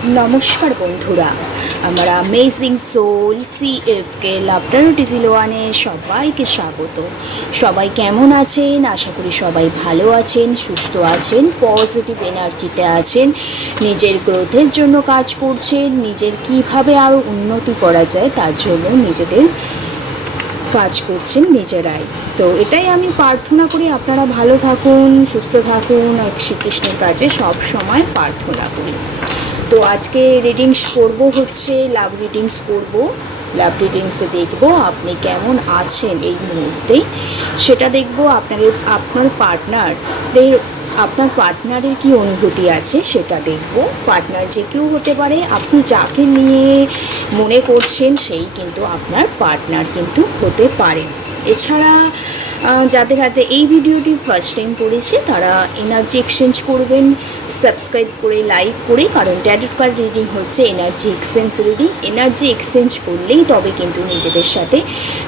নমস্কার বন্ধুরা, আমার অ্যামেজিং সোল সিএফকে লাফটার টিভি ওয়ানে সবাইকে স্বাগত। সবাই কেমন আছেন? আশা করি সবাই ভালো আছেন, সুস্থ আছেন, পজিটিভ এনার্জিতে আছেন, নিজের গ্রোথের জন্য কাজ করছেন, নিজের কিভাবে আরও উন্নতি করা যায় তার জন্য নিজেদের কাজ করছেন নিজেরাই। তো এটাই আমি প্রার্থনা করি, আপনারা ভালো থাকুন, সুস্থ থাকুন, এক শ্রীকৃষ্ণের কাছে সব সময় প্রার্থনা করি। তো আজকে রিডিংস করব হচ্ছে লাভ রিডিংস করব। লাভ রিডিংসে দেখব আপনি কেমন আছেন এই মুহূর্তে, সেটা দেখব। আপনার পার্টনারের কি অনুভূতি আছে সেটা দেখব। পার্টনার যে কেউ হতে পারে, আপনি যাকে নিয়ে মনে করছেন সেই কিন্তু আপনার পার্টনার কিন্তু হতে পারে। এছাড়া যাদের হাতে এই ভিডিওটি ফার্স্ট টাইম পড়েছে তারা এনার্জি এক্সচেঞ্জ করবেন সাবস্ক্রাইব করে, লাইক করে, কারণ ট্যারো কার্ড রিডিং হচ্ছে energy exchange reading. Energy exchange করলেই তবে কিন্তু নিজেদের সাথে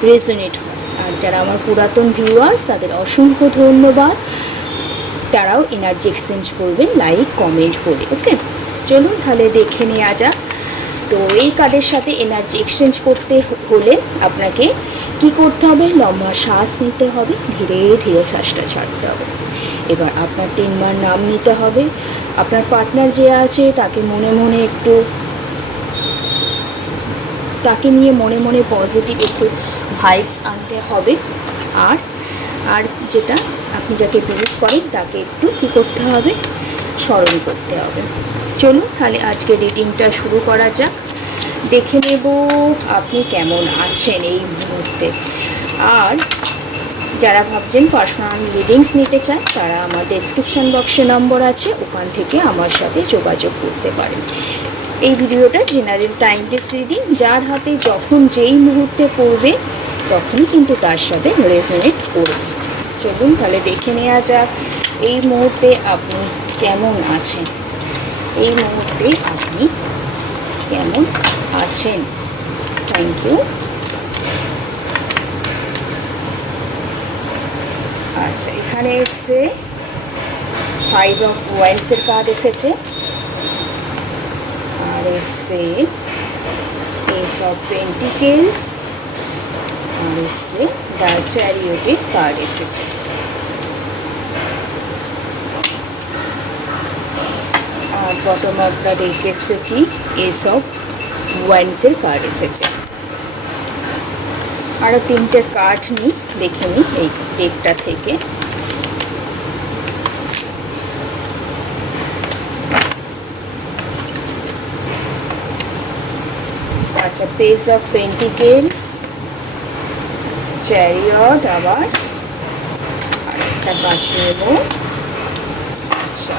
রেজোনেট হয়। আর যারা আমার পুরাতন ভিউয়ার্স তাদের অসংখ্য ধন্যবাদ, তারাও এনার্জি এক্সচেঞ্জ করবেন লাইক কমেন্ট করে। ওকে, চলুন তাহলে দেখে নেওয়া যাক। তো এই কার্ডের সাথে এনার্জি এক্সচেঞ্জ করতে হলে আপনাকে কি করতে হবে? লম্বা শ্বাস নিতে হবে, ধীরে ধীরে শ্বাসটা ছাড়তে হবে। এবার আপনার 3 বার নাম নিতে হবে। আপনার পার্টনার যে আছে তাকে মনে মনে একটু, তাকে নিয়ে মনে মনে পজিটিভ একটু ভাইবস আনতে হবে। আর যেটা আপনি যাকে বিলিভ করেন তাকে একটু কী করতে হবে? স্মরণ করতে হবে। চলুন তাহলে আজকে রিডিংটা শুরু করা যাক। দেখে নেব আপনি কেমন আছেন এই মুহূর্তে। আর যারা ভাবছেন পার্সোনাল রিডিংস নিতে চায় তারা আমার ডেসক্রিপশন বক্সে নম্বর আছে, ওখান থেকে আমার সাথে যোগাযোগ করতে পারেন। এই ভিডিওটা জেনারেল টাইমলেস রিডিং, যার হাতে যখন যেই মুহূর্তে পড়বে তখনই কিন্তু তার সাথে রেজোনেট করবে। চলুন তাহলে দেখে নেওয়া যাক এই মুহূর্তে আপনি কেমন আছেন। এই মুহূর্তে আপনি কেমন আছেন? Thank you. আচ্ছা, এখানে এসছে 5 অফ ওয়ান্ডসের কার্ড এসেছে, আর এসছে এস অফ পেন্টিকেলস, আর এসছে দ্য চ্যারিয়টের কার্ড এসেছে। আর বটম অফ দ্য ডেক এসছে কি এস অফ ওয়ান্ডসের কার্ড এসেছে। আরও 3টে কার্ড নিই, দেখে নিই এই ডেকটা থেকে। আচ্ছা, পেজ অফ পেন্টিকেলস, চ্যারিয়ট, আবার আরেকটা কাজ নেব। আচ্ছা,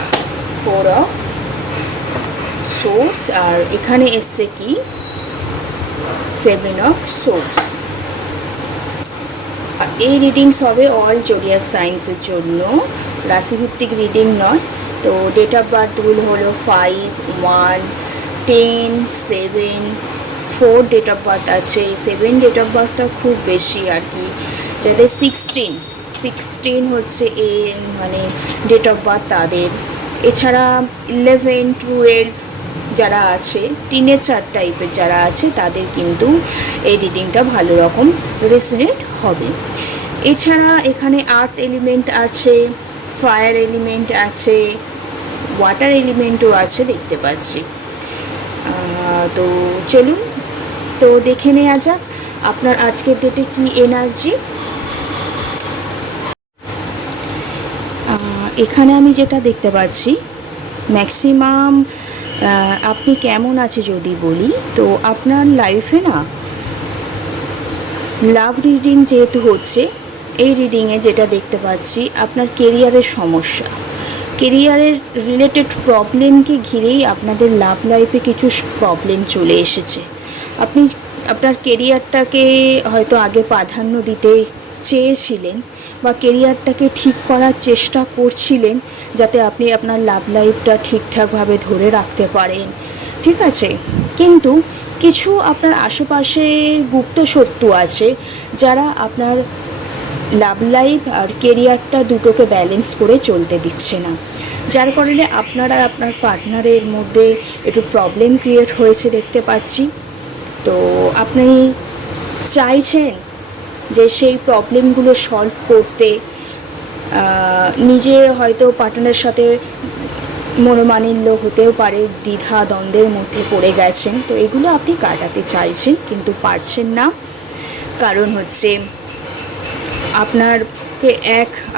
4 অফ সোর্স, আর এখানে এসছে কি 7 অফ সোর্স। আর এই রিডিংস হবে অল জোডিয়াক সাইন্সের জন্য, রাশিভিত্তিক রিডিং নয়। তো ডেট অফ বার্থগুলো হলো 5, 1, 10, 7, 4 ডেট অফ বার্থ আছে। 7 ডেট অফ বার্থটা খুব বেশি আর কি। যাদের 16 হচ্ছে মানে ডেট অফ বার্থ তাদের। এছাড়া 11, 12 যারা আছে, টিনেজার টাইপের যারা আছে তাদের কিন্তু এই রিডিংটা ভালো রকম রেজোনেট হবে। এছাড়া এখানে আর্থ এলিমেন্ট আছে, ফায়ার এলিমেন্ট আছে, ওয়াটার এলিমেন্টও আছে দেখতে পাচ্ছি। তো চলুন তো দেখে নেওয়া যাক আপনার আজকের ডেটে কি এনার্জি। এখানে আমি যেটা দেখতে পাচ্ছি ম্যাক্সিমাম আপনি কেমন আছে যদি বলি, তো আপনার লাইফে না লাভ রিডিং যেহেতু হচ্ছে, এই রিডিংয়ে যেটা দেখতে পাচ্ছি আপনার কেরিয়ারের সমস্যা, কেরিয়ারের রিলেটেড প্রবলেমকে ঘিরেই আপনাদের লাভ লাইফে কিছু প্রবলেম চলে এসেছে। আপনি আপনার কেরিয়ারটাকে হয়তো আগে প্রাধান্য দিতে চেয়েছিলেন বা কেরিয়ারটাকে ঠিক করার চেষ্টা করছিলেন যাতে আপনি আপনার লাভ লাইফটা ঠিকঠাকভাবে ধরে রাখতে পারেন, ঠিক আছে। কিন্তু কিছু আপনার আশেপাশে গুপ্ত শত্রু আছে যারা আপনার লাভ লাইফ আর কেরিয়ারটা দুটোকে ব্যালেন্স করে চলতে দিচ্ছে না। যার কারণে আপনার আর আপনার পার্টনারের মধ্যে একটু প্রবলেম ক্রিয়েট হয়েছে দেখতে পাচ্ছি। তো আপনি চাইছেন যে সেই প্রবলেমগুলো সলভ করতে, নিজে হয়তো পার্টনারের সাথে মনোমালিন্য হতেও পারে, দ্বিধা দ্বন্দ্বের মধ্যে পড়ে গেছেন, তো এগুলো আপনি কাটাতে চাইছেন কিন্তু পারছেন না। কারণ হচ্ছে আপনারকে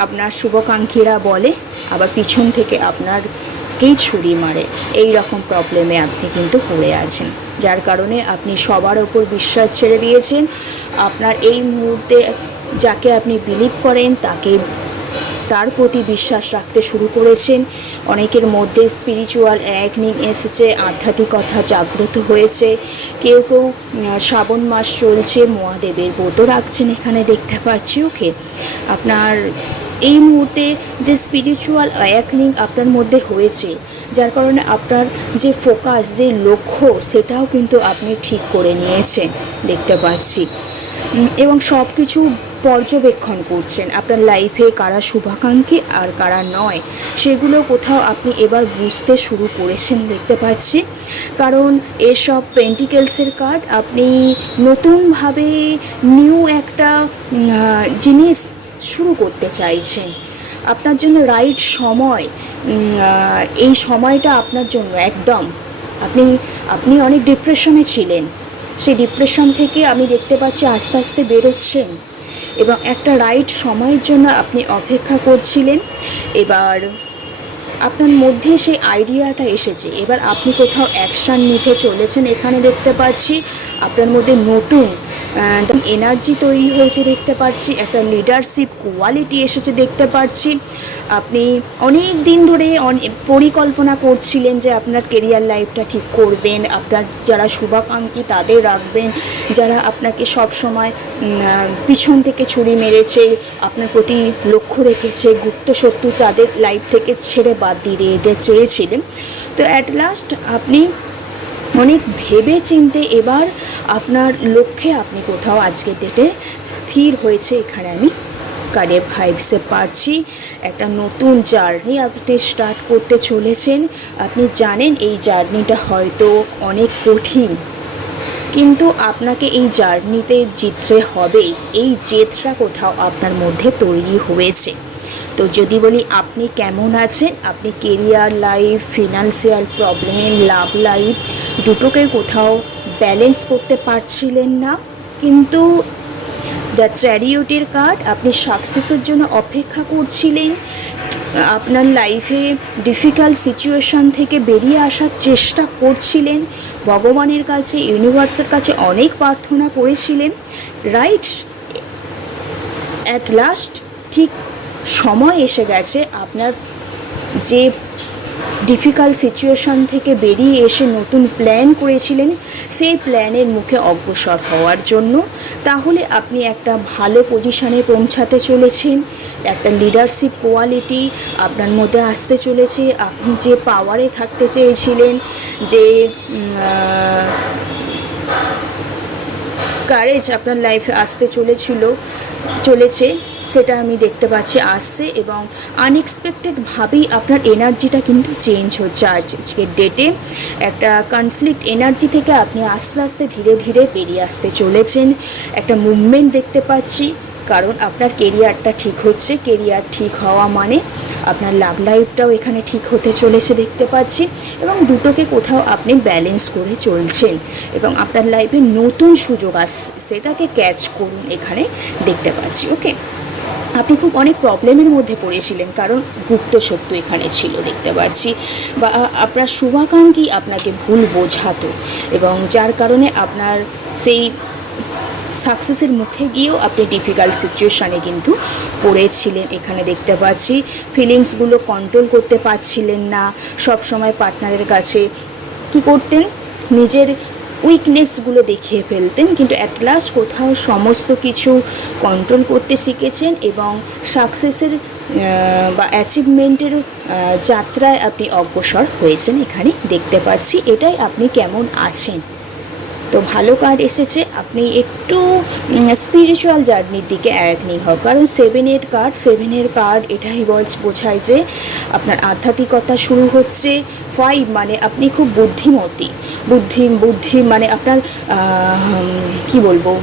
আপনার শুভাকাঙ্ক্ষীরা বলে, আবার পিছন থেকে আপনারকেই ছুরি মারে, এই রকম প্রবলেমে আপনি কিন্তু পড়ে আছেন। যার কারণে আপনি সবার ওপর বিশ্বাস ছেড়ে দিয়েছেন। আপনার এই মুহূর্তে যাকে আপনি বিলিভ করেন তার প্রতি বিশ্বাস রাখতে শুরু করেছেন। অনেকের মধ্যে স্পিরিচুয়াল অ্যাওয়েকনিং এসেছে, আধ্যাত্মিকতা জাগ্রত হয়েছে। কেউ কেউ শ্রাবণ মাস চলছে, মহাদেবের ব্রত রাখছেন এখানে দেখতে পাচ্ছি। ওকে, আপনার এই মুহূর্তে যে স্পিরিচুয়াল অ্যাওয়েকনিং আপনার মধ্যে হয়েছে, যার কারণে আপনার যে ফোকাস, যে লক্ষ্য, সেটাও কিন্তু আপনি ঠিক করে নিয়েছেন দেখতে পাচ্ছি। এবং সব কিছু পর্যবেক্ষণ করছেন, আপনার লাইফে কারা শুভাকাঙ্ক্ষী আর কারা নয় সেগুলো কোথাও আপনি এবার বুঝতে শুরু করেছেন দেখতে পাচ্ছি। কারণ এসব পেন্টিকেলসের কার্ড, আপনি নতুনভাবে নিউ একটা জিনিস শুরু করতে চাইছেন। আপনার জন্য রাইট সময়, এই সময়টা আপনার জন্য একদম। আপনি অনেক ডিপ্রেশনে ছিলেন, সেই ডিপ্রেশন থেকে আমি দেখতে পাচ্ছি আস্তে আস্তে বেরোচ্ছেন এবং একটা রাইট সময়ের জন্য আপনি অপেক্ষা করছিলেন। এবার আপনার মধ্যে সেই আইডিয়াটা এসেছে, এবার আপনি কোথাও অ্যাকশান নিতে চলেছেন এখানে দেখতে পাচ্ছি। আপনার মধ্যে নতুন এনার্জি তৈরি হয়েছে দেখতে পাচ্ছি, একটা লিডারশিপ কোয়ালিটি এসেছে দেখতে পাচ্ছি। আপনি অনেক দিন ধরে পরিকল্পনা করছিলেন যে আপনার কেরিয়ার লাইফটা ঠিক করবেন, আপনার যারা শুভাকাঙ্ক্ষী তাদের রাখবেন, যারা আপনাকে সব সময় পিছন থেকে ছুরি মেরেছে, আপনার প্রতি লক্ষ্য রেখেছে, গুপ্ত শত্রু, তাদের লাইফ থেকে ছেড়ে বাদ দিয়ে দিতে চেয়েছিলেন। তো অ্যাট লাস্ট আপনি অনেক ভেবে চিনতে এবার আপনার লক্ষ্যে আপনি কোথাও আজকের ডেটে স্থির হয়েছে এখানে আমি কার্ডের ভাইবসে পারছি। একটা নতুন জার্নি আপনি স্টার্ট করতে চলেছেন। আপনি জানেন এই জার্নিটা হয়তো অনেক কঠিন, কিন্তু আপনাকে এই জার্নিতে জিততে হবেই। এই জেদটা কোথাও আপনার মধ্যে তৈরি হয়েছে। তো যদি বলি আপনি কেমন আছেন, আপনি career life, financial problem, love life দুটোকে কোথাও ব্যালেন্স করতে পারছিলেন না, কিন্তু দ্য চ্যারিয়টের কার্ড, আপনি সাকসেসের জন্য অপেক্ষা করছিলেন। আপনার লাইফে ডিফিকাল্ট সিচুয়েশান থেকে বেরিয়ে আসার চেষ্টা করছিলেন, ভগবানের কাছে, ইউনিভার্সের কাছে অনেক প্রার্থনা করেছিলেন, রাইট? অ্যাট লাস্ট ঠিক সময় এসে গেছে আপনার যে ডিফিকাল্ট সিচুয়েশান থেকে বেরিয়ে এসে নতুন প্ল্যান করেছিলেন সেই প্ল্যানের মুখে অগ্রসর হওয়ার জন্য। তাহলে আপনি একটা ভালো পজিশানে পৌঁছাতে চলেছেন, একটা লিডারশিপ কোয়ালিটি আপনার মধ্যে আসতে চলেছে। আপনি যে পাওয়ারে থাকতে চেয়েছিলেন, যে কারেজ আপনার লাইফে আসতে চলেছে সেটা আমি দেখতে পাচ্ছি আসছে, এবং আনএক্সপেক্টেডভাবেই আপনার এনার্জিটা কিন্তু চেঞ্জ হচ্ছে। আজকের ডেটে একটা কনফ্লিক্ট এনার্জি থেকে আপনি আস্তে আস্তে ধীরে ধীরে বেরিয়ে আসতে চলেছেন। একটা মুভমেন্ট দেখতে পাচ্ছি, কারণ আপনার কেরিয়ারটা ঠিক হচ্ছে। কেরিয়ার ঠিক হওয়া মানে আপনার লাভ লাইফটাও এখানে ঠিক হতে চলেছে দেখতে পাচ্ছি, এবং দুটোকে কোথাও আপনি ব্যালেন্স করে চলছেন এবং আপনার লাইফে নতুন সুযোগ আসছে, সেটাকে ক্যাচ করুন এখানে দেখতে পাচ্ছি। ওকে, আপনি খুব অনেক প্রবলেমের মধ্যে পড়েছিলেন, কারণ গুপ্ত শত্রু এখানে ছিল দেখতে পাচ্ছি, বা আপনার শুভাকাঙ্ক্ষী আপনাকে ভুল বোঝাতো, এবং যার কারণে আপনার সেই সাকসেসের মুখে গিয়েও আপনি ডিফিকাল্ট সিচুয়েশানে কিন্তু পড়েছিলেন এখানে দেখতে পাচ্ছি। ফিলিংসগুলো কন্ট্রোল করতে পারছিলেন না, সব সময় পার্টনারের কাছে কী করতেন, নিজের উইকনেসগুলো দেখিয়ে ফেলতেন, কিন্তু অ্যাট লাস্ট কোথাও সমস্ত কিছু কন্ট্রোল করতে শিখেছেন এবং সাকসেসের বা অ্যাচিভমেন্টের যাত্রায় আপনি অগ্রসর হয়েছেন এখানে দেখতে পাচ্ছি। এটাই আপনি কেমন আছেন তো ভালো কার্ড এসেছে, আপনি একটু স্পিরিচুয়াল জার্নির দিকে অ্যাওয়েকনিং হোক, কারণ সেভেনের কার্ড এটাই বোঝায় যে আপনার আধ্যাত্মিকতা শুরু হচ্ছে। 5 মানে আপনি খুব বুদ্ধিমতী, বুদ্ধি মানে আপনার কি বলবো,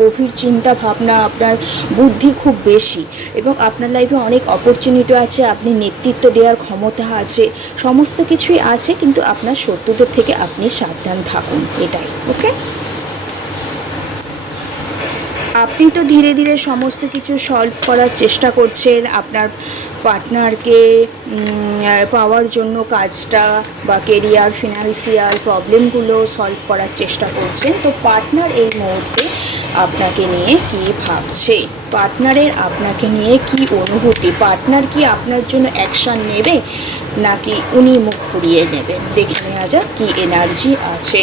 গভীর চিন্তা ভাবনা, আপনার বুদ্ধি খুব বেশি, এবং আপনার লাইফে অনেক অপরচুনিটি আছে, আপনি নেতৃত্ব দেওয়ার ক্ষমতা আছে, সমস্ত কিছুই আছে, কিন্তু আপনার শত্রুদের থেকে আপনি সাবধান থাকুন, এটাই। ওকে, আপনি তো ধীরে ধীরে সমস্ত কিছু সলভ করার চেষ্টা করছেন, আপনার পার্টনারকে পাওয়ার জন্য কাজটা বা কেরিয়ার ফিনান্সিয়াল প্রবলেমগুলো সলভ করার চেষ্টা করছেন। তো পার্টনার এই মুহূর্তে আপনাকে নিয়ে কি ভাবছে, পার্টনারের আপনাকে নিয়ে কি অনুভূতি, পার্টনার কি আপনার জন্য অ্যাকশান নেবে নাকি উনি মুখ ঘুরিয়ে নেবেন, দেখে নেওয়া যাক কী এনার্জি আছে।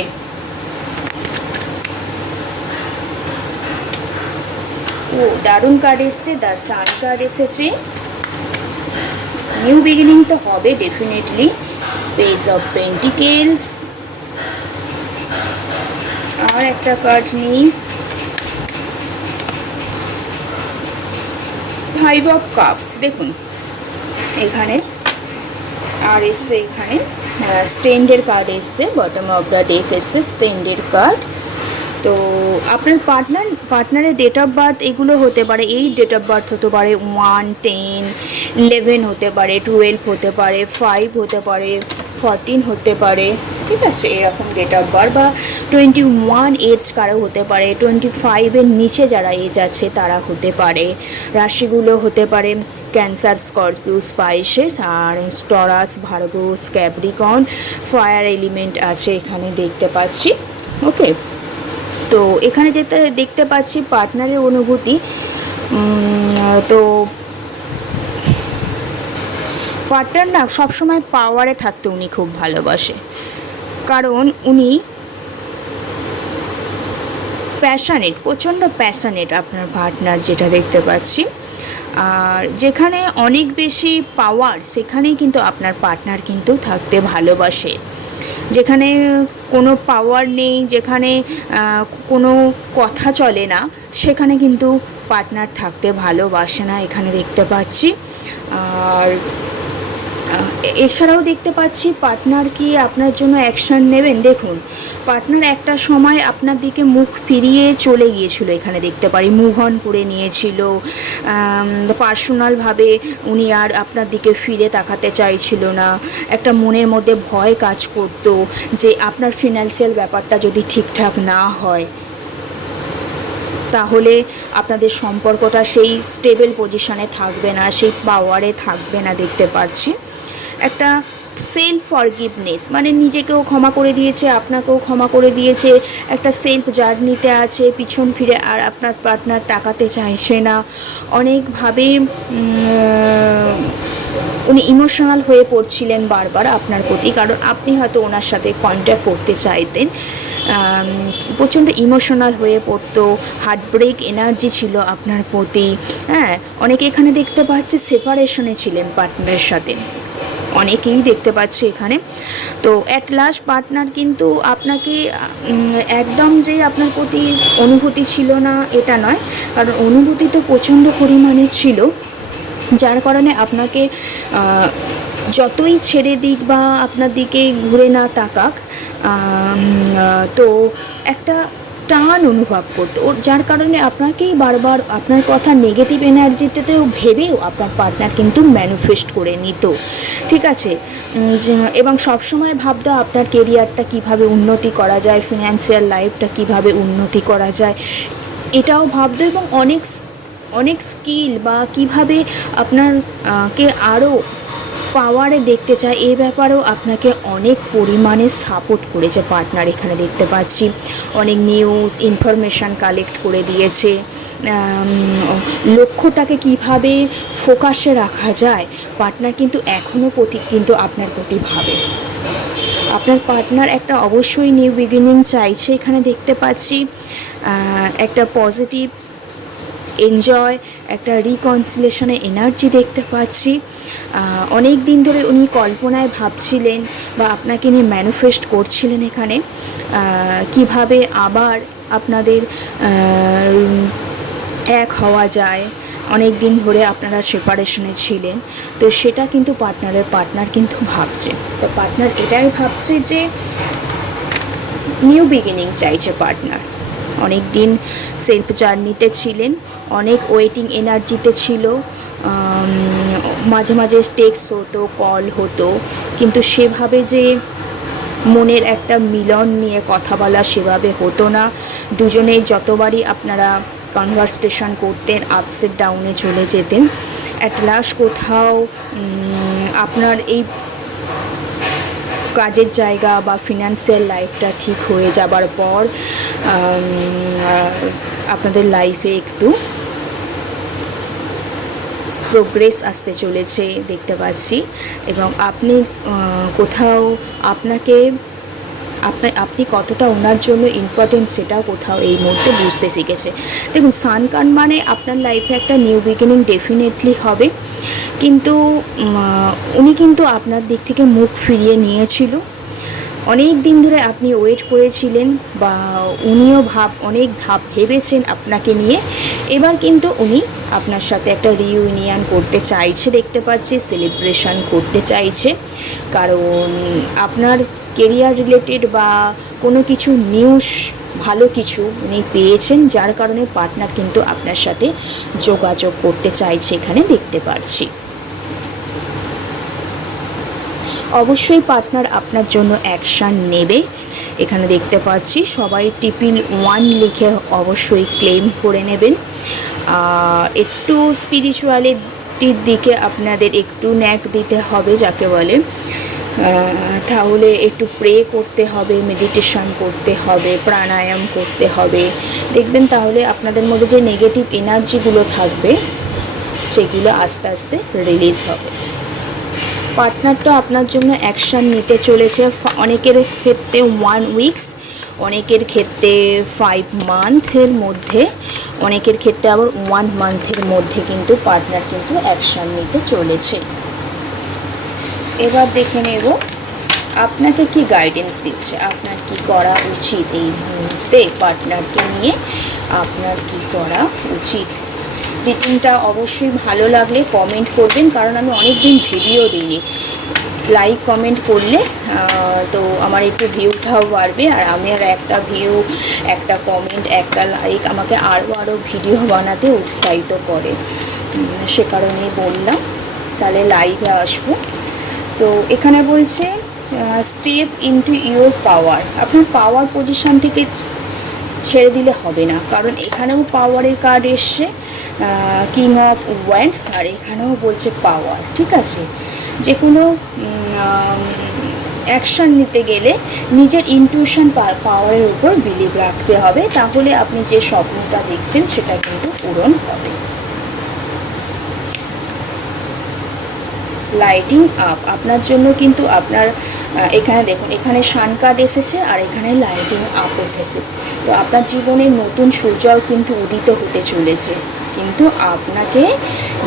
ও দারুণ কার্ড এসছে, দ্য সান কার্ড এসেছে। নিউ বিগিনিং তো হবে ডেফিনেটলি। পেজ অফ পেন্টিকেলস, আর একটা কার্ড নিই, ফাইভ অফ কাপস। দেখুন এখানে আর এসছে, এখানে স্ট্যান্ডের কার্ড এসছে, বটম অফ দ্য ডেক এসছে স্ট্যান্ডের কার্ড। তো আপনার পার্টনারের ডেট অফ বার্থ এগুলো হতে পারে, এই ডেট অফ বার্থ হতে পারে 1, 10, 11 হতে পারে, 12 হতে পারে, 5 হতে পারে, 14 হতে পারে, ঠিক আছে, এরকম ডেট অফ বার্থ, বা 21 এজ কারো হতে পারে, 25-এর নিচে যারা এজ আছে তারা হতে পারে। রাশিগুলো হতে পারে ক্যান্সার, স্করপিও, স্পাইসেস, আর টরাস, ভার্গোস, ক্যাপ্রিকর্ন, ফায়ার এলিমেন্ট আছে এখানে দেখতে পাচ্ছি। ওকে, তো এখানে যেটা দেখতে পাচ্ছি পার্টনারের অনুভূতি, তো পার্টনার না সবসময় পাওয়ারে থাকতে উনি খুব ভালোবাসে, কারণ উনি প্যাশনেট, প্রচণ্ড প্যাশনেট আপনার পার্টনার, যেটা দেখতে পাচ্ছি। আর যেখানে অনেক বেশি পাওয়ার সেখানেই কিন্তু আপনার পার্টনার কিন্তু থাকতে ভালোবাসে, যেখানে কোনো পাওয়ার নেই, যেখানে কোনো কথা চলে না, সেখানে কিন্তু পার্টনার থাকতে ভালোবাসে না, এখানে দেখতে পাচ্ছি। আর এছাড়াও দেখতে পাচ্ছি পার্টনার কি আপনার জন্য অ্যাকশান নেবেন। দেখুন পার্টনার একটা সময় আপনার দিকে মুখ ফিরিয়ে চলে গিয়েছিল, এখানে দেখতে পারি মুভ অন করে নিয়েছিল, পার্সোনালভাবে উনি আর আপনার দিকে ফিরে তাকাতে চাইছিল না, একটা মনের মধ্যে ভয় কাজ করতো যে আপনার ফিনান্সিয়াল ব্যাপারটা যদি ঠিকঠাক না হয় তাহলে আপনাদের সম্পর্কটা সেই স্টেবল পজিশনে থাকবে না, সেই পাওয়ারে থাকবে না, দেখতে পাচ্ছি। একটা সেলফ ফরগিভনেস, মানে নিজেকেও ক্ষমা করে দিয়েছে, আপনাকেও ক্ষমা করে দিয়েছে, একটা সেলফ জার্নিতে আছে, পিছন ফিরে আর আপনার পার্টনার তাকাতে চাইছে না, অনেকভাবে উনি ইমোশনাল হয়ে পড়ছিলেন বারবার আপনার প্রতি, কারণ আপনি হয়তো ওনার সাথে কন্ট্যাক্ট করতে চাইতেন, প্রচণ্ড ইমোশনাল হয়ে পড়তো, হার্ট ব্রেক এনার্জি ছিল আপনার প্রতি। হ্যাঁ, অনেকে এখানে দেখতে পাচ্ছি সেপারেশনে ছিলেন পার্টনারের সাথে, অনেকেই দেখতে পাচ্ছি এখানে। তো অ্যাট লাস্ট পার্টনার কিন্তু আপনাকে একদম যে আপনার প্রতি অনুভূতি ছিল না এটা নয়, কারণ অনুভূতি তো প্রচণ্ড পরিমাণে ছিল, যার কারণে আপনাকে যতই ছেড়ে দিক বা আপনার দিকে ঘুরে না তাকাক, তো একটা টান অনুভব করতো ওর, যার কারণে আপনাকেই বারবার আপনার কথা নেগেটিভ এনার্জিতেও ভেবেও আপনার পার্টনার কিন্তু ম্যানিফেস্ট করে নিত, ঠিক আছে। এবং সবসময় ভাবতো আপনার কেরিয়ারটা কিভাবে উন্নতি করা যায়, ফিনান্সিয়াল লাইফটা কিভাবে উন্নতি করা যায়, এটাও ভাবতো, এবং অনেক স্কিল বা কিভাবে আপনার কে আরও পাওয়ারে দেখতে চায় এই ব্যাপারেও আপনাকে অনেক পরিমাণে সাপোর্ট করেছে পার্টনার, এখানে দেখতে পাচ্ছি। অনেক নিউজ ইনফরমেশান কালেক্ট করে দিয়েছে, লক্ষ্যটাকে কিভাবে ফোকাসে রাখা যায়, পার্টনার কিন্তু এখনও কিন্তু আপনার প্রতি ভাবে। আপনার পার্টনার একটা অবশ্যই নিউ বিগিনিং চাইছে, এখানে দেখতে পাচ্ছি। একটা পজিটিভ এনজয়, একটা রিকনসিলেশনের এনার্জি দেখতে পাচ্ছি। অনেক দিন ধরে উনি কল্পনায় ভাবছিলেন বা আপনাকে নিয়ে ম্যানিফেস্ট করছিলেন এখানে কিভাবে আবার আপনাদের এক হওয়া যায়। অনেক দিন ধরে আপনারা সেপারেশনে ছিলেন, তো সেটা কিন্তু পার্টনার কিন্তু ভাবছে। তো পার্টনার এটাই ভাবছে যে নিউ বিগিনিং চাইছে পার্টনার। অনেক দিন সেলফ জার্নিতে ছিলেন, অনেক ওয়েটিং এনার্জিতে ছিল, মাঝে মাঝে টেক্সট হতো, কল হতো, কিন্তু সেভাবে যে মনের একটা মিলন নিয়ে কথা বলা সেভাবে হতো না। দুজনে যতবারই আপনারা কনভারসেশন করতেন আপসেট ডাউনে চলে যেতেন। অ্যাট লাস্ট কোথাও আপনার এই কাজের জায়গা বা ফিনান্সিয়াল লাইফটা ঠিক হয়ে যাবার পর আপনাদের লাইফে একটু প্রোগ্রেস আসতে চলেছে দেখতে পাচ্ছি। এবং আপনি কোথাও আপনি কতটা ওনার জন্য ইম্পর্টেন্ট সেটাও কোথাও এই মুহূর্তে বুঝতে শিখেছে। দেখুন, সান কার্ড মানে আপনার লাইফে একটা নিউ বিগিনিং ডেফিনেটলি হবে, কিন্তু উনি কিন্তু আপনার দিক থেকে মুখ ফিরিয়ে নিয়েছিল। অনেক দিন ধরে আপনি ওয়েট করেছিলেন বা উনিও অনেক ভেবেছেন আপনাকে নিয়ে। এবার কিন্তু উনি আপনার সাথে একটা রিইউনিয়ন করতে চাইছে দেখতে পাচ্ছি, সেলিব্রেশন করতে চাইছে, কারণ আপনার কেরিয়ার রিলেটেড বা কোনো কিছু নিউজ ভালো কিছু উনি পেয়েছেন, যার কারণে পার্টনার কিন্তু আপনার সাথে যোগাযোগ করতে চাইছে এখানে দেখতে পাচ্ছি। অবশ্যই পার্টনার আপনার জন্য অ্যাকশান নেবে এখানে দেখতে পাচ্ছি। সবাই 111 লিখে অবশ্যই ক্লেম করে নেবেন। একটু স্পিরিচুয়ালিটির দিকে আপনাদের একটু ন্যাক দিতে হবে যাকে বলে, তাহলে একটু প্রে করতে হবে, মেডিটেশন করতে হবে, প্রাণায়াম করতে হবে। দেখবেন তাহলে আপনাদের মধ্যে যে নেগেটিভ এনার্জিগুলো থাকবে সেগুলো আস্তে আস্তে রিলিজ হবে। পার্টনারটা আপনার জন্য অ্যাকশান নিতে চলেছে। অনেকের ক্ষেত্রে 1 উইকস, অনেকের ক্ষেত্রে 5 মান্থের মধ্যে, অনেকের ক্ষেত্রে আবার 1 মান্থের মধ্যে কিন্তু পার্টনার কিন্তু অ্যাকশান নিতে চলেছে। এবার দেখে নেব আপনাকে কি গাইডেন্স দিচ্ছে, আপনার কি করা উচিত এই মুহূর্তে। পার্টনারকে নিয়ে আপনার কি করা উচিত। রিডিংটা অবশ্যই ভালো লাগলে কমেন্ট করবেন, কারণ আমি অনেক দিন ভিডিও দিইনি। লাইক কমেন্ট করলে তো আমার একটু ভিউটাও বাড়বে, আর আমার একটা ভিউ, একটা কমেন্ট, একটা লাইক আমাকে আরও ভিডিও বানাতে উৎসাহিত করে। সে কারণে বললাম তাহলে লাইভে আসবো। তো এখানে বলছে স্টেপ ইনটু ইউর পাওয়ার। আপনার পাওয়ার পজিশান থেকে ছেড়ে দিলে হবে না, কারণ এখানেও পাওয়ারের কার্ড এসছে, কিং অফ ওয়ান্ডস, আর এখানেও বলছে পাওয়ার। ঠিক আছে, যে কোনো অ্যাকশান নিতে গেলে নিজের ইনটিউশন পাওয়ারের উপর বিলিভ রাখতে হবে, তাহলে আপনি যে স্বপ্নটা দেখছেন সেটা কিন্তু পূরণ হবে। লাইটিং আপ আপনার জন্য কিন্তু আপনার এখানে দেখুন, এখানে সান কার্ড এসেছে আর এখানে লাইটিং আপ এসেছে। তো আপনার জীবনে নতুন সূর্যও কিন্তু উদিত হতে চলেছে, কিন্তু আপনাকে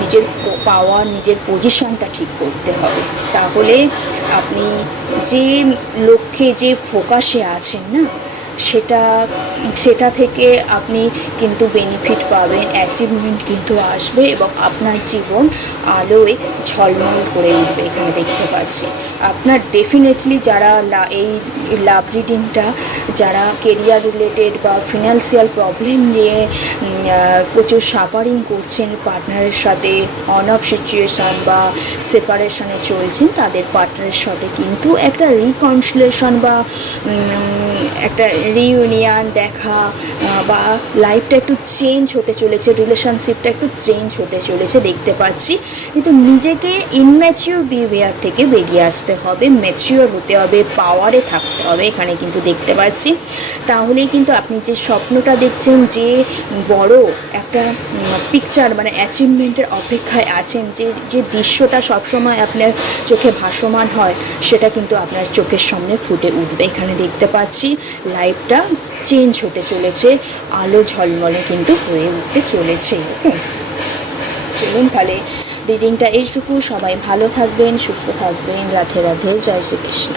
নিজের পাওয়ার, নিজের পজিশনটা ঠিক করতে হবে। তাহলে আপনি যে লক্ষ্যে, যে ফোকাসে আছেন না, সেটা থেকে আপনি কিন্তু বেনিফিট পাবেন, অ্যাচিভমেন্ট কিন্তু আসবে এবং আপনার জীবন আলোয় ঝলমল করে উঠবে। এখানে দেখতে পাচ্ছি আপনার ডেফিনেটলি যারা এই লাভ রিডিংটা, যারা কেরিয়ার রিলেটেড বা ফিনান্সিয়াল প্রবলেম নিয়ে প্রচুর সাফারিং করছেন পার্টনারের সাথে, অন অফ সিচুয়েশান বা সেপারেশনে চলছেন, তাদের পার্টনারের সাথে কিন্তু একটা রিকনসিলেশন বা একটা রিইউনিয়ন দেখা বা লাইফটা একটু চেঞ্জ হতে চলেছে, রিলেশনশিপটা একটু চেঞ্জ হতে চলেছে দেখতে পাচ্ছি। কিন্তু নিজেকে ইনম্যাচিওর বিহেভিয়ার থেকে বেরিয়ে আসতে হবে, ম্যাচিওর হতে হবে, পাওয়ারে থাকতে হবে এখানে কিন্তু দেখতে পাচ্ছি। তাহলেই কিন্তু আপনি যে স্বপ্নটা দেখছেন, যে বড় একটা পিকচার মানে অ্যাচিভমেন্টের অপেক্ষায় আছেন, যে দৃশ্যটা সবসময় আপনার চোখে ভাসমান হয়, সেটা কিন্তু আপনার চোখের সামনে ফুটে উঠবে। এখানে দেখতে পাচ্ছি লাইফটা চেঞ্জ হতে চলেছে, আলো ঝলমলে কিন্তু হয়ে উঠতে চলেছে। ওকে, চলুন তাহলে রিডিংটা এইটুকু। সবাই ভালো থাকবেন, সুস্থ থাকবেন। রাধে রাধে, জয় শ্রীকৃষ্ণ।